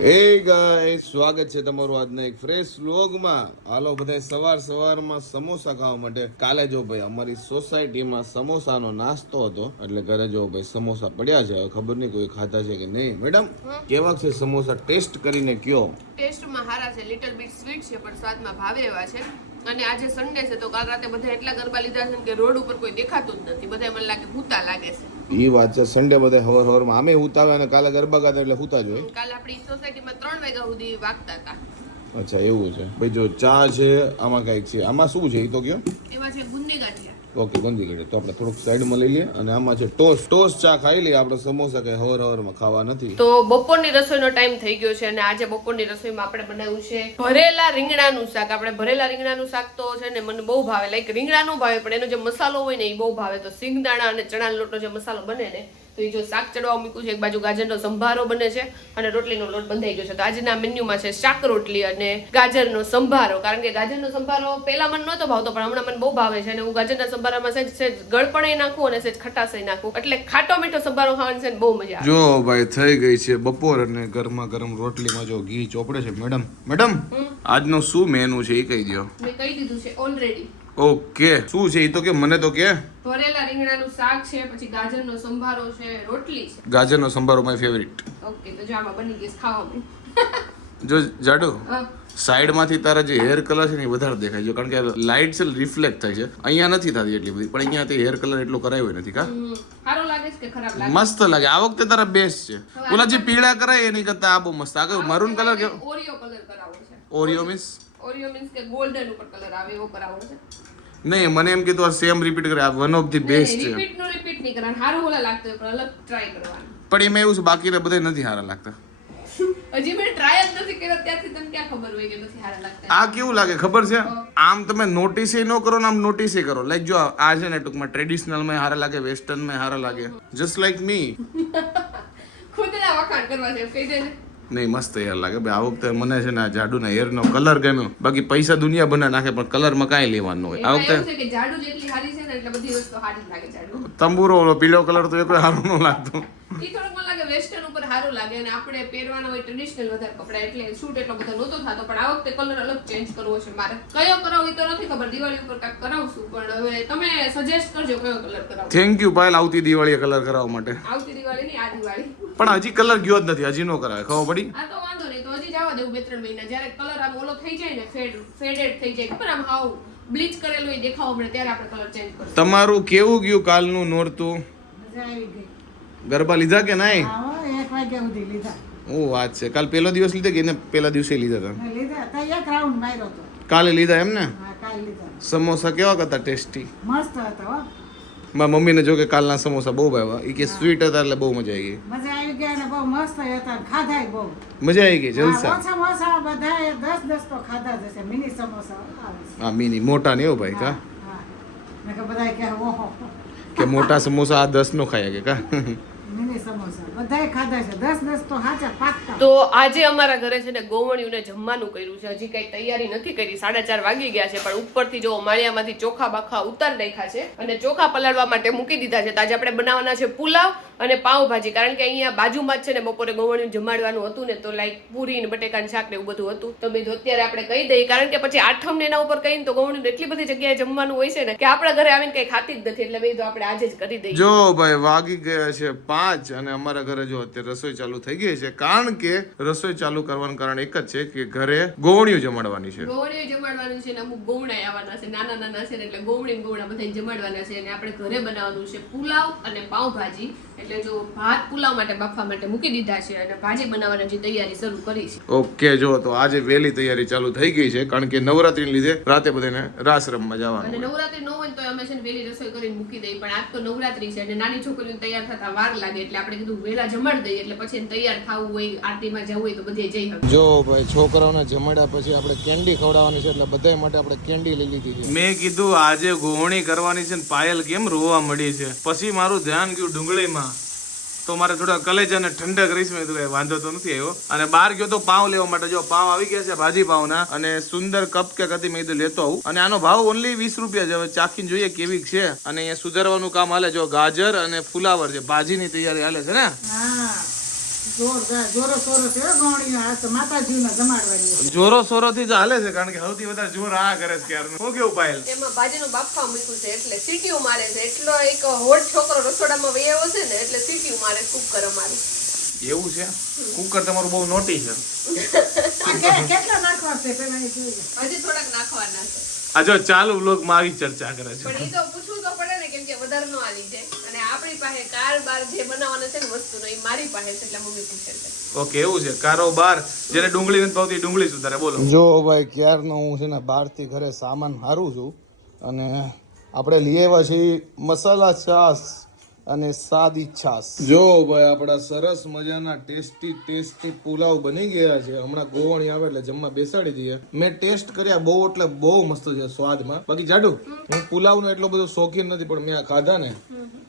એ ગાય સ્વાગત છે તમારું આજના એક ફ્રેશ વ્લોગમાં હાલો બધા સવાર સવારમાં સમોસા ખાવા માટે. કાલે જો ભાઈ અમારી સોસાયટીમાં સમોસાનો નાસ્તો હતો એટલે ઘરે જો ભાઈ સમોસા પડ્યા છે. હવે ખબર નહીં કોઈ ખાધા છે કે નહીં. મેડમ કેવા છે સમોસા? ટેસ્ટ કરીને કયો. ટેસ્ટમાં હારા છે લિટલ બીટ સ્વીટ છે પણ સ્વાદમાં ભાવે એવા છે. અને આજે સન્ડે છે તો કાલ રાતે બધા એટલા ગરબા લીધા છે કે રોડ ઉપર કોઈ દેખાતું જ નથી. બધા મને લાગે ભૂતા લાગે છે. એ વાત છે સન્ડે બધા હવાર હવારમાં આમે ઉતાવે અને કાલે ગરબા ગાતા એટલે હુતા જ હોય. કાલે આપણી સોસાયટીમાં ત્રણ વાગ્યા સુધી વાગતા હતા. અચ્છા એવું છે. ભાઈ જો ચા છે આમાં કંઈક છે. આમાં શું છે? એ તો કયો. એમાં છે બુંદી ગાંઠિયા. ઓકે, બંધી ગઈ તો આપણે થોડુંક સાઈડમાં લઈ લઈએ અને આમાં છે ટોસ ટોસ ચા ખાઈ લઈએ. આપણે સમોસા કઈ હવર હવરમાં ખાવા નથી. તો બપોરની રસોઈનો ટાઈમ થઈ ગયો છે અને આજે બપોરની રસોઈમાં આપણે બનાવ્યું છે ભરેલા રીંગણાનું શાક. આપણે ભરેલા રીંગણાનું શાક તો છે ને મને બહુ ભાવે. લાઈક રીંગણા નો ભાવે, પણ એનો જે મસાલો હોય ને એ બહુ ભાવે. તો સિંગદાણા અને ચણા લોટનો જે મસાલો બને ને તો એ જો શાક ચડવા મૂક્યું છે એક બાજુ ગાજરનો સંભારો બને છે અને રોટલીનો લોટ બંધાઈ ગયો છે. તો આજના મેન્યુમાં છે શાક રોટલી અને ગાજરનો સંભારો. કારણ કે ગાજરનો સંભારો પહેલા મને નહોતો ભાવતો પણ હમણાં મને બહુ ભાવે છે અને હું ગાજરના સંભારામાં સહેજ સહેજ ગળપણે નાખું અને સહેજ ખટાસય નાખું. એટલે ખાટો મીઠો સંભારો ખાવાની છે બહુ મજા જો ભાઈ થઈ ગઈ છે બપોર અને ગરમા ગરમ રોટલીમાં જો ઘી ચોપડે છે. મેડમ મેડમ આજનો શું મેનુ છે એ કહી દો મેં કહી દીધું છે ઓલરેડી ઓકે. શું છે? એ તો કે મને તો કે ભરેલા રીંગણાનું શાક છે પછી ગાજરનો સંભારો છે રોટલી છે. ગાજરનો સંભારો માય ફેવરિટ ઓકે તો જો આમાં બની ગઈ ખાવા જો જાડો. સાઈડમાંથી તારા જે હેર કલર છે ને એ વધારે દેખાય છે કારણ કે લાઇટ છે રિફ્લેક્ટ થાય છે. અહીંયા નથી થતી એટલી બધી પણ અહીંયા તે હેર કલર એટલો કરાયો નથી કા? સારો લાગે છે કે ખરાબ લાગે મસ્ત લાગે. આ વખતે તારા બેસ્ટ છે. ઓલા જે પીળા કરાય એની કરતા આ બહુ મસ્ત. આ કયું મરૂન કલર કેવો ઓરિયો કલર કરાવો છે. ઓરિયો મીન્સ ઓરિયો મીન્સ કે ગોલ્ડન ઉપર કલર આવે એવો કરાવવો છે. નહીં મને એમ કીધું આ સેમ રિપીટ કરે આ વન ઓફ ધી બેસ્ટ છે. રિપીટ નો રિપીટ નહીં કરવાનું હારું ઓલા લાગતું પણ અલગ ટ્રાય કરવાનું. પણ એમાં એવું છે બાકીના બધા નથી સારા લાગતા. હજી મેં ટ્રાય જ નથી કર્યો ત્યાંથી તમને ક્યાં ખબર હોય કે નથી હારા લાગતા? આ કેવું લાગે ખબર છે? આમ તમે નોટિસ ન કરો ને આમ નોટિસ કરો. લાઈક જો આ છે ને ટૂંકમાં ટ્રેડિશનલમાં હારા લાગે વેસ્ટર્નમાં સારા લાગે. જસ્ટ લાઈક મી ખુદના વખાણ કરવા છે. ને નહીં મસ્ત યાર લાગે. ભાઈ આ વખતે મને છે ને આ જાડુના હેરનો કલર ગમ્યો. બાકી પૈસા દુનિયા બના નાખે પણ કલરમાં કાંઈ લેવાનું હોય. આ વખતે તંબુરો ઓલો પીળો કલર તો એક સારો ન લાગતો. ઈ થોડુંક મને લાગે વેસ્ટર્ન ઉપર સારું લાગે અને આપણે પહેરવાના હોય ટ્રેડિશનલ વધારે કપડા એટલે શૂટ એટલો બધો નહોતો થતો પણ આ વખતે કલર અલગ ચેન્જ કરવો છે મારે. કયો કરાવો તો નથી ખબર દિવાળી ઉપર કાંઈક કરાવશું પણ હવે તમે સજેસ્ટ કરજો કયો કલર કરાવો થેન્ક યુ પાયલ આવતી દિવાળીએ કલર કરાવવા માટે. આવતી દિવાળી આ દિવાળી. પણ હજી કલર ગયો જ નથી હજી નો કરાવે ખબર પડી? આ તો વાંધો નહીં તો હજી જવા દેવું બે ત્રણ મહિના. જ્યારે કલર આમ ઓલો થઈ જાય ને ફેડ ફેડેડ થઈ જાય ખબર આમ હાવ બ્લીચ કરેલું એ દેખાવ મળે ત્યારે આપણે કલર ચેન્જ કરશું. તમારું કેવું ગયું કાલનું નોરતું? મજા આવી ગઈ. ગરબા લીધા કે નહીં? આવો એક વાગ્યા સુધી લીધા. હું વાત છે. કાલ પહેલો દિવસ લીધા કે એને પહેલા દિવસે લીધા હતા? લીધા તો એક રાઉન્ડ માર્યો હતો. કાલે લીધા એમ ને લીધા. સમોસા કેવા હતા ટેસ્ટી? મસ્ત હતા હો. મારા મમ્મીને જો કે કાલના સમોસા બહુ ભાવ્યા. એ કે સ્વીટ હતા એટલે બહુ મજા આવી ગઈ. મજા આવી ગઈ અને બહુ મસ્ત હતા ખાધા બહુ. મજા આવી ગઈ જલસા. ઓછા ઓછા બધાએ દસ દસ તો ખાધા જશે મિની સમોસા હા મિની. મોટા ને એવું ભાઈ કા? મેં કે બધાએ કહે ઓહો. કે મોટા સમોસા આ દસ નો ખાયા કે કા? તો આજે અમારા ઘરે છે ને ગોવણિયુંને જમવાનું કર્યું છે. હજી કઈ તૈયારી નથી કરી. સાડા ચાર વાગી ગયા છે, પણ ઉપરથી જો માળિયામાંથી ચોખા બાખા ઉતાર નાખ્યા છે અને ચોખા પલાળવા માટે મૂકી દીધા છે. તો આજે આપણે બનાવવાના છે પુલાવ અને પાવભાજી કારણ કે અહીંયા બાજુમાં જ છે ને બપોરે ગોવણિયું જમાડવાનું હતું ને તો લાઈક પૂરી ને બટેકાનું શાક ને એવું બધું હતું. તો બીજું અત્યારે આપણે કહી દઈએ. કારણ કે પછી આઠમ ને એના ઉપર કહીને તો ગોવણિયું એટલી બધી જગ્યાએ જમવાનું હોય છે ને કે આપણા ઘરે આવીને કઈ ખાતી જ નથી. એટલે મેં આપણે આજે જ કરી દઈએ. જો ભાઈ વાગી ગયા છે પાંચ અને અમારા ઘરે જો અત્યારે રસોઈ ચાલુ થઈ ગઈ છે કારણ કે રસોઈ ચાલુ કરવાનું કારણ એક જ છે કે ઘરે ગોવણિયું જમાડવાની છે. ગોવણિયું જમાડવાનું છે ને અમુક ગોવણા આવવાના છે નાના નાના છે ને એટલે ગોવણી ગોવણા બધા જમાડવાના છે. અને આપણે ઘરે બનાવવાનું છે પુલાવ અને પાવભાજી એટલે જો ભાત પુલાવ માટે બાફવા માટે મૂકી દીધા છે અને ભાજી બનાવવાની જે તૈયારી શરૂ કરી છે. ઓકે જો તો આજે વહેલી તૈયારી ચાલુ થઈ ગઈ છે કારણ કે નવરાત્રીને લીધે રાતે બધાને રાસ રમવા અને જવાનું નવરાત્રી ન હોય તો અમે છે ને વહેલી રસોઈ કરીને મૂકી દઈએ પણ આજ તો નવરાત્રી છે અને નાની છોકરીઓને તૈયાર થતા વાર લાગે એટલે આપણે કીધું વહેલા જમાડી દઈએ એટલે પછી તૈયાર થવું હોય આરતીમાં જવું હોય તો બધે જઈ શકે જો ભાઈ છોકરાઓને જમાડ્યા પછી આપણે કેન્ડી ખવડાવવાની છે એટલે બધા માટે આપણે કેન્ડી લઈ લીધી છે. મેં કીધું આજે ગોવણી કરવાની છે ને પાયલ કેમ રોવા મળી છે? પછી મારું ધ્યાન ગયું ડુંગળીમાં. તો મારે થોડા કલેજ અને ઠંડક રહીશ, મેં કીધું વાંધો તો નથી આવ્યો. અને બહાર ગયો તો પાવ લેવા માટે જો પાવ આવી ગયા છે, ભાજી પાવના અને સુંદર કપ કે હતી, મેં કીધું, લેતો આવું. અને આનો ભાવ ઓનલી વીસ રૂપિયા છે. હવે ચાખીને જોઈએ કેવી છે. અને અહીંયા સુધારવાનું કામ હાલે, જો ગાજર અને ફુલાવર છે, ભાજીની તૈયારી હાલે છે ને? જોરો સોરો છે હો ગોળીનો આ તો માતાજીનો જમાડવાની જોરો સોરો થી જ હાલે છે કારણ કે સૌથી વધારે જોર આ કરે છે ક્યારનું. શું કેવું પાયલ? એમાં ભાજીનું બાફવા મૂક્યું છે એટલે સીટીઓ મારે છે એટલો એક હોટ છોકરો રસોડામાં વહી છે ને એટલે સીટીઓ મારે કુકર અમારું. એવું છે? કુકર તમારું બહુ નોટી છે. આ કેટલા નાખવા છે પેલા હજી થોડાક નાખવાના છે. આ જો ચાલુ બ્લોગમાં આવી ચર્ચા કરે છે. પણ એ તો પૂછવું તો પડે ને કેમ કે વધારે નો આલી જાય. અને પાસે કાર જે બનાવવાના છે ને વસ્તુનો એ મારી પાસે છે એટલે મમ્મી પૂછે છે. ઓકે એવું છે. કારોબાર જેને ડુંગળી નથી ભાવતી ડુંગળી સુધારે. બોલો. જો ભાઈ ક્યારનો હું છે ને બહારથી ઘરે સામાન હારું છું અને આપણે લઈ આવ્યા છીએ મસાલા છાસ અને સાદી છાસ જો ભાઈ આપણા સરસ મજાના ટેસ્ટી ટેસ્ટી પુલાવ બની ગયા છે. હમણાં ગોવણી આવે એટલે જમવા બેસાડી દઈએ. મેં ટેસ્ટ કર્યા બહુ એટલે બહુ મસ્ત છે સ્વાદમાં. બાકી જાડુ હું પુલાવનો એટલો બધો શોખીન નથી પણ મેં આ ખાધા ને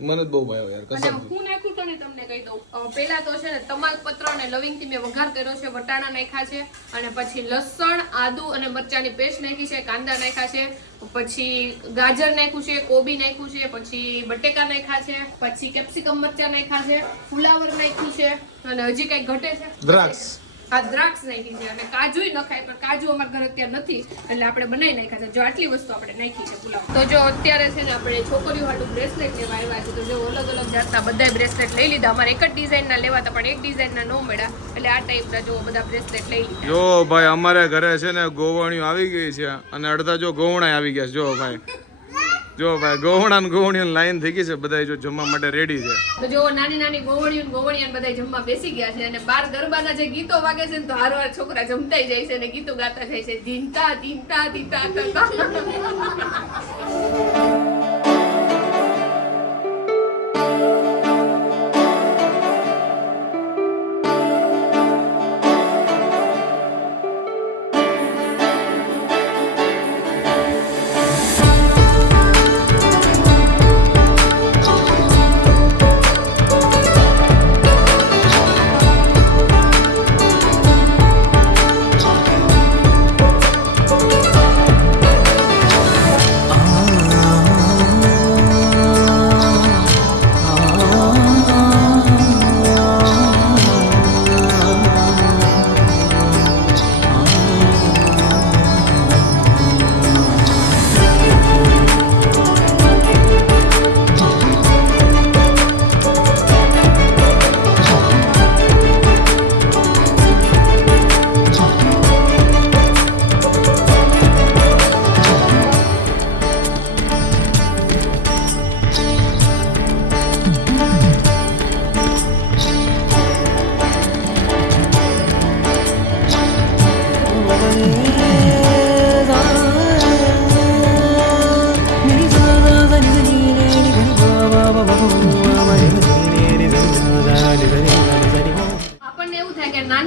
મને જ બહુ ભાવ્યો યાર કસમ હું નાખ્યું તો ને તમને કહી દઉં. પહેલા તો છે ને તમાલપત્ર અને લવિંગથી મેં વઘાર કર્યો છે વટાણા નાખ્યા છે અને પછી લસણ આદુ અને મરચાંની પેસ્ટ નાખી છે કાંદા નાખ્યા છે પછી ગાજર નાખ્યું છે, કોબી નાખ્યું છે, પછી બટેકા નાખ્યા છે, પછી કેપ્સિકમ મરચા નાખ્યા છે, ફુલાવર નાખ્યું છે, અને હજી કઈ ઘટે છે? દ્રાક્ષ. આ દ્રાક્ષ નાખી છે અને કાજુય નખાય, પણ કાજુ અમારા ઘરે અત્યારે નથી, એટલે આપણે બનાવી નાખ્યા છે. જો આટલી વસ્તુ આપણે નાખી છે પુલાવ. તો જો અત્યારે છે ને આપણે છોકરીઓ હાટું બ્રેસલેટ લેવા આવ્યા છે, તો જો અલગ અલગ જાતના બધા બ્રેસલેટ લઈ લીધા. અમારે એક જ ડિઝાઇનના લેવા હતા, પણ એક ડિઝાઇનના ન મળ્યા. એટલે આ ટાઈપના જો બધા બ્રેસલેટ લઈ લીધા. જો ભાઈ, અમારા ઘરે છે ને ગોવણીઓ આવી ગઈ છે અને અડધા જો ગોવણા આવી ગયા છે. જો ભાઈ જો ભાઈ ગોવણા ને ગોવણીઓ લાઈન થઈ ગઈ છે બધા જો જમવા માટે રેડી છે. તો જો નાની નાની ગોવણીઓ ને ગોવણીયા બધા જમવા બેસી ગયા છે અને બાર ગરબાના જે ગીતો વાગે છે ને તો હાર વાર છોકરા જમતાઈ જાય છે અને ગીતો ગાતા જાય છે. ધીંતા ધીંતા ધીંતા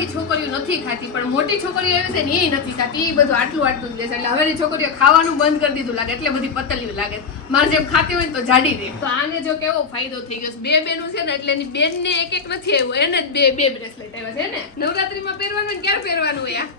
નાની છોકરીઓ નથી ખાતી, પણ મોટી છોકરીઓ એવી છે ને એ નથી ખાતી. એ બધું આટલું આટલું જ લેશે એટલે હવેની છોકરીઓ ખાવાનું બંધ કરી દીધું લાગે, એટલે બધી પતલીઓ લાગે. મારે જેમ ખાતી હોય તો જાડી દે. તો આને જો કેવો ફાયદો થઈ ગયો બે બેનું છે ને, એટલે એની બેન ને એક એક નથી આવ્યું. એને જ બે બે બ્રેસલેટ આવ્યા છે ને? નવરાત્રીમાં પહેરવાનું ક્યારે પહેરવાનું હોય આ?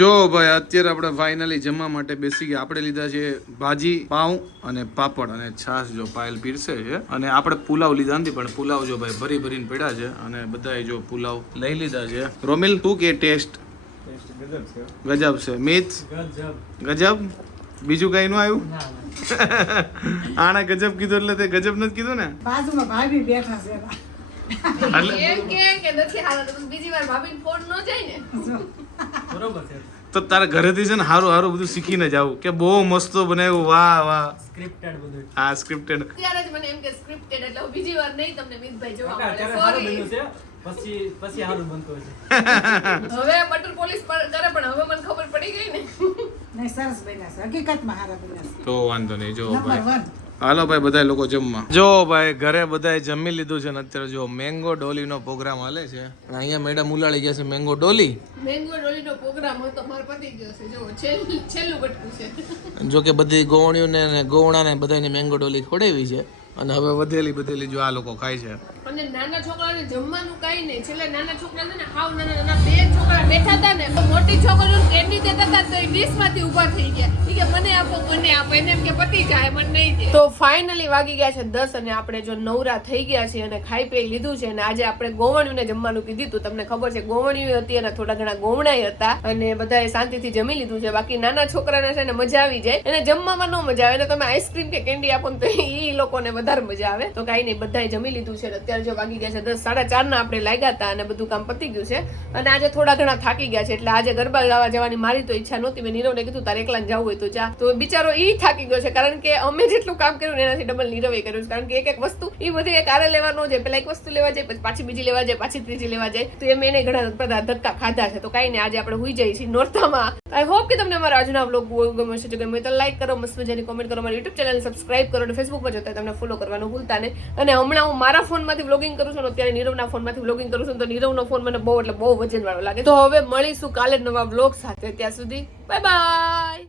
જો ભાઈ અત્યારે આપણે ફાઇનલી જમવા માટે બેસી ગયા. આપણે લીધા છે ભાજી પાઉં અને પાપડ અને છાશ જો પાયલ પીરસે છે. અને આપણે પુલાવ લીધા નથી પણ પુલાવ જો ભાઈ ભરી ભરીને પડ્યા છે અને બધાએ જો પુલાવ લઈ લીધા છે. રોમિલ તું કે ટેસ્ટ? ગજબ છે. મિત? ગજબ. બીજું કઈ નું આવ્યું? આણે ગજબ કીધું એટલે તે ગજબ નથી કીધું ને? બાજુમાં ભાભી બેઠા છે. તો તારા ઘરેથી છે ને હારું હારું બધું શીખીને જાવ કે બહુ મસ્ત બનાવ્યું વાહ વાહ. સ્ક્રિપ્ટેડ બધું. હા સ્ક્રિપ્ટેડ ત્યારે જ મને એમ કે સ્ક્રિપ્ટેડ એટલે બીજી વાર નહીં તમને મિતભાઈ જોવા મળે. સોરી પછી પછી હારું બનતો છે. હવે બટર પોલીસ પર કરે પણ હવે મને ખબર પડી ગઈ ને. નહીં સરસ બન્યા છે. હકીકતમાં હારા બન્યા છે. તો વાંધો નહીં જો નંબર ભાઈ. હાલો ભાઈ બધા લોકો જમવા. જો ભાઈ ઘરે બધાએ જમી લીધું છે ને અત્યારે જો મેંગો ડોલીનો પ્રોગ્રામ હાલે છે. અને અહીંયા મેડમ ઉલાળી ગયા છે મેંગો ડોલી. મેંગો ડોલીનો પ્રોગ્રામ હતો માર પતી ગયો છે. જો છેલ્લું છેલ્લું બટકું છે. જો કે બધી ગોવણીઓને અને ગોવણાને બધાને મેંગો ડોલી ખોડાવી છે. અને હવે વધેલી બધેલી જો આ લોકો ખાય છે. અને નાના છોકરાને જમવાનું કાંઈ નહીં. છેલ્લે નાના છોકરા છે ને હાવ નાના નાના બે છોકરા બેઠા હતા ને મોટી છોકરીઓ કેન્ડી દેતા હતા તો એ ડીશમાંથી ઊભા થઈ ગયા. કે, મને આપો મને આપો. એને એમ કે, પતી જાય, મને નહીં દે. તો ફાઇનલી વાગી ગયા છે દસ અને આપણે જો નવરા થઈ ગયા છીએ અને ખાઈ પી લીધું છે અને આજે આપણે ગોવણિયુંને જમવાનું કીધું હતું તમને ખબર છે ગોવણિયું હતી અને થોડા ઘણા ગોવણાય હતા અને બધાએ શાંતિથી જમી લીધું છે. બાકી નાના છોકરાને છે ને મજા આવી જાય. એને જમવામાં ન મજા આવે. એને તમે આઈસ્ક્રીમ કે કેન્ડી આપો ને તો એ લોકોને વધારે મજા આવે. તો કાંઈ નહીં, બધાએ જમી લીધું છે અત્યારે જો વાગી ગયા છે, દસ સાડા ચાર ના આપણે લાગ્યા હતા અને બધું કામ પતી ગયું છે. અને આજે થોડા ઘણા થાકી ગયા છે, એટલે આજે ગરબા ગાવા જવાની મારી તો ઈચ્છા નહોતી, મેં નીરવને કીધું, તારે એકલા જવું હોય તો જા. તો બિચારો ઈ થાકી ગયો છે, કારણ કે અમે જેટલું કામ કર્યું એનાથી ડબલ નીરવે કર્યું છે, કારણ કે એક એક વસ્તુ એ બધી એક આરે લેવાનો છે પેલા એક વસ્તુ લેવા જાય, પછી પાછી બીજી લેવા જાય, પાછી ત્રીજી લેવા જાય. તો એમ એને ઘણા બધા ધક્કા ખાધા છે, તો કાંઈ ને આજે આપણે હુઈ જઈએ છીએ નોરતામાં. આઈ હોપ કે તમને અમારા આજનો વ્લોગ બહુ ગમે છે જો ગમે તો લાઈક કરો, મસ્ત મજાની કોમેન્ટ કરો મારી યુટ્યુબ ચેનલ સબસ્ક્રાઈબ કરો અને ફેસબુકમાં જોતા તમને ફોલો કરવાનું ભૂલતા નહીં. અને હમણાં હું મારા ફોનમાંથી વ્લોગિંગ કરું છું ને અત્યારે નીરવના ફોનમાંથી વ્લોગિંગ કરું છું તો નીરવનો ફોન મને બહુ એટલે બહુ વજનવાળો લાગે તો હવે મળીશું કાલે નવા વ્લોગ સાથે. ત્યાં સુધી બાય બાય